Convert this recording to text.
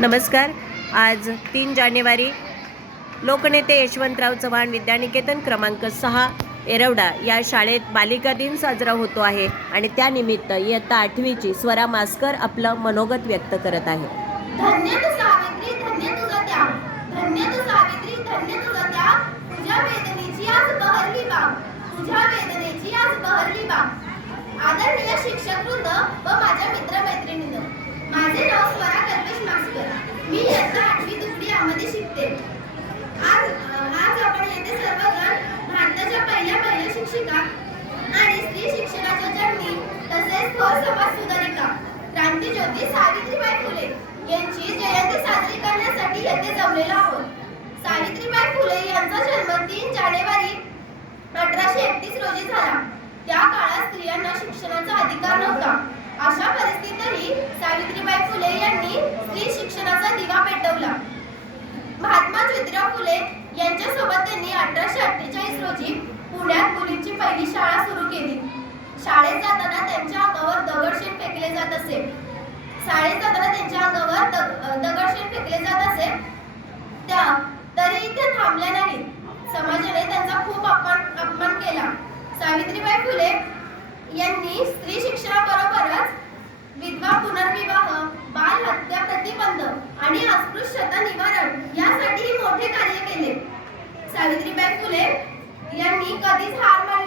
नमस्कार. आज तीन जानेवारी लोकनेते यशवंतराव चव्हाण विद्यानिकेतन क्रमांक सहा एरवडा या शाळेत बालिका दिन साजरा होतो आहे आणि त्यानिमित्त इयत्ता आठवीची स्वरा मास्कर आपलं मनोगत व्यक्त करत आहे. धन्य तू सावित्री धन्य तुझ्या वेदनेची आज बहरली बाब. क्रांतीज्योती सावित्रीबाई फुले. यांची जयंती साजरी करण्यासाठी येथे जमलेलो आहोत. सावित्रीबाई फुले यांचा जन्म तीन जानेवारी अठराशे एकतीस रोजी झाला. त्या काळात स्त्रियांना शिक्षणाचा अधिकार नव्हता. अशा परिस्थितीतही सावित्रीबाई फुले यांनी स्त्री शिक्षणाचा दिवा पेटवला. महात्मा ज्योतिराव फुले यांच्यासोबत त्यांनी अठराशे अठ्ठेचाळीस रोजी पुण्यात मुलींची पहिली शाळा सुरू केली. शाळेत जाताना त्यांच्या अंगावर दगडशेट फेकले जात असे. शाळेत जाताना त्यांच्या अंगावर दग- फेकले जात असे. त्या तरी ते थांबल्या नाहीत. समाजाने त्यांचा खूप अपमान अपमान केला. सावित्रीबाई फुले यांनी स्त्री शिक्षणाबरोबरच विधवा पुनर्विवाह बाल हत्या प्रतिबंध आणि अस्पृश्यता निवारण यासाठीही मोठे कार्य केले. सावित्रीबाई फुले यांनी कधीच हार मान